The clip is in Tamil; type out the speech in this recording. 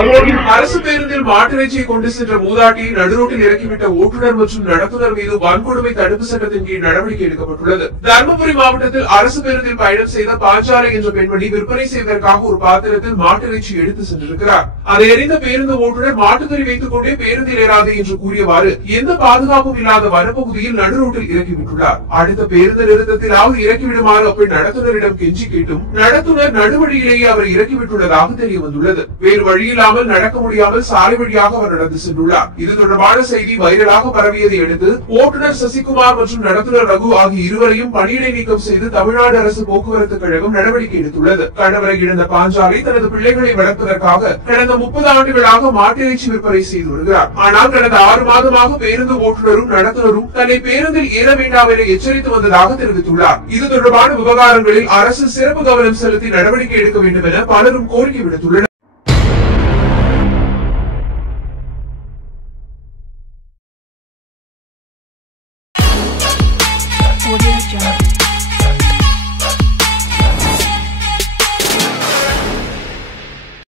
அரசு பேருந்தில் மாட்டிறைச்சியை கொண்டு சென்ற மூதாட்டியை நடுரோட்டில் இறக்கிவிட்ட ஓட்டுநர் மற்றும் நடத்துனர் மீது வன்கொடுமை தடுப்பு சட்டத்தின் கீழ் நடவடிக்கை எடுக்கப்பட்டுள்ளது. தர்மபுரி மாவட்டத்தில் அரசு பேருந்தில் பயணம் செய்த பாஞ்சாலை என்ற பெண்மணி விற்பனை செய்வதற்காக ஒரு பாத்திரத்தில் மாட்டிறைச்சி எடுத்து சென்றிருக்கிறார். அதை அறிந்த பேருந்து ஓட்டுநர் மாட்டுக்கறி வைத்துக் கொண்டே பேருந்தில் ஏறாது என்று கூறியவாறு எந்த பாதுகாப்பும் இல்லாத வனப்பகுதியில் நடுரோட்டில் இறக்கிவிட்டுள்ளார். அடுத்த பேருந்து நிறுத்தத்திலாவது இறக்கிவிடுமாறு அப்பெண் நடத்துனரிடம் கெஞ்சி கேட்டும் நடத்துனர் நடுவழியிலேயே அவர் இறக்கிவிட்டுள்ளதாக தெரிய வந்துள்ளது. வேறு வழியில்லாமல் நடக்க முடியாமல் சாலை வழியாக அவர் நடந்து சென்றுள்ளார். இது தொடர்பான செய்தி வைரலாக பரவியதை அடுத்து ஓட்டுநர் சசிகுமார் மற்றும் நடத்துனர் ரகு ஆகிய இருவரையும் பணியிடை நீக்கம் செய்து தமிழ்நாடு அரசு போக்குவரத்து கழகம் நடவடிக்கை எடுத்துள்ளது. கணவரை இழந்த பாஞ்சாலை தனது பிள்ளைகளை வளர்ப்பதற்காக கடந்த 30 ஆண்டுகளாக மாட்டிறைச்சி விற்பனை செய்து வருகிறார். ஆனால் கடந்த 6 மாதமாக பேருந்து ஓட்டுநரும் நடத்துனரும் தன்னை பேருந்தில் ஏற வேண்டாம் என எச்சரித்து வந்ததாக தெரிவித்துள்ளார். இது தொடர்பான விவகாரங்களில் அரசு சிறப்பு கவனம் செலுத்தி நடவடிக்கை எடுக்க வேண்டும் என பலரும் கோரிக்கை விடுத்துள்ளனர்.